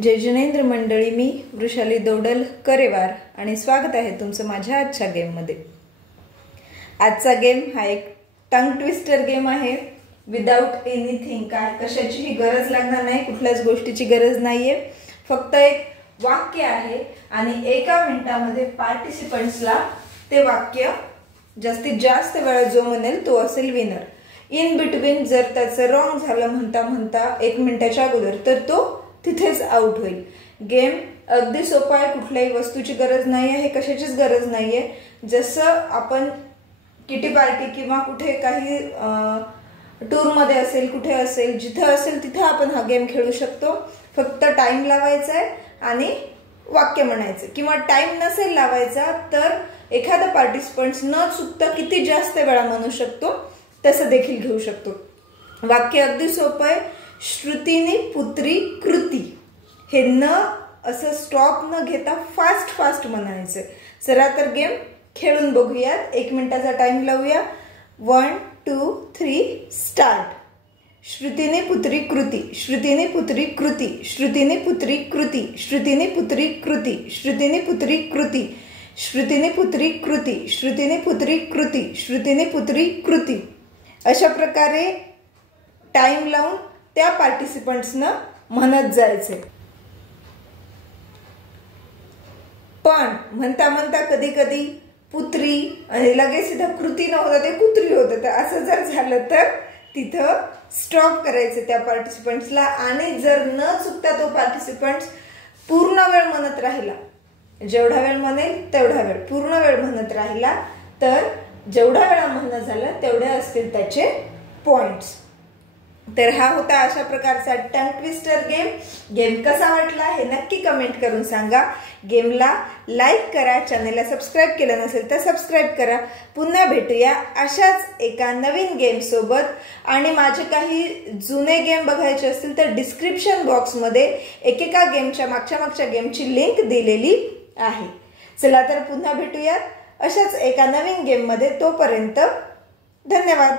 जय जिनेंद्र मंडळी, मी वृषाली दौडल करेवार आणि स्वागत आहे तुमचं माझ्या आजच्या गेम मध्ये। आजचा गेम हा एक टंग ट्विस्टर गेम आहे। विदाउट एनीथिंग, काय कशाचीही गरज लागणार नाही, कुठल्याच गोष्टीची गरज नाहीये। फक्त एक वाक्य आहे आणि एका मिनिटामध्ये पार्टिसिपंट्सला ते वाक्य जास्तीत जास्त वेळा जो म्हणेल तो असेल विनर। इन बिटवीन जर त्याचं रॉंग झालं म्हणता म्हणता 1 मिनिटाच्या अगोदर तर तो तिथेच आउट होईल। गेम अगदी सोपा आहे, कुठल्याही वस्तूची गरज नाही आहे, कशाचीच गरज नाहीये। जसं आपण किटी पार्टी किंवा कुठे काही टूर मध्ये असेल, कुठे असेल, जिथे असेल तिथे आपण हा गेम खेळू शकतो। फक्त टाइम लावायचा आहे आणि वाक्य म्हणायचं, किंवा टाइम नसेल लावायचा तर एखादा पार्टिसिपंट्स न चुकता किती जास्त वेळा म्हणू शकतो तसं देखील घेऊ शकतो। वाक्य अगदी सोपं आहे। श्रुतीने पुत्री कृती, हे न असं स्टॉप न घेता फास्ट फास्ट म्हणायचं। चला तर गेम खेळून बघूयात। 1 मिनिटाचा टाइम लावूया। 1 2 3 स्टार्ट। श्रुतीने पुत्री कृती, श्रुतीने पुत्री कृती, श्रुतीने पुत्री कृती, श्रुतीने पुत्री कृती, श्रुतीने पुत्री कृती, श्रुतीने पुत्री कृती, श्रुतीने पुत्री कृती, श्रुतीने पुत्री कृती। अशा प्रकारे टाइम लावून त्या पार्टिसिपंट्सना म्हणत जायचे। पण म्हणता म्हणता कधी कधी पुत्री आणि लगेच सिधा कृती न होता ते कुत्री होतं, तर असं जर झालं तर तिथं स्टॉप करायचं त्या पार्टिसिपंट्सला। आणि जर न चुकता तो पार्टिसिपंट्स पूर्ण वेळ म्हणत राहिला, जेवढा वेळ म्हणेल तेवढा वेळ पूर्ण वेळ म्हणत राहिला, तर जेवढा वेळा म्हणणं झालं तेवढे असतील त्याचे पॉइंट्स। तर हा होता अशा प्रकारचा टंग ट्विस्टर गेम। गेम कसा वाटला हे नक्की कमेंट करून सांगा। गेमला लाईक करा, चॅनलला सबस्क्राइब केलं नसेल तर सबस्क्राइब करा। पुन्हा भेटूया अशाच एका नवीन गेम सोबत। आणि माझे काही जुने गेम बघायचे असतील तर डिस्क्रिप्शन बॉक्स मध्ये एकेका गेमच्या मागच्या गेमची लिंक दिलेली आहे। चला तर पुन्हा भेटूयात अशाच एका नवीन गेम मध्ये। तोपर्यंत धन्यवाद।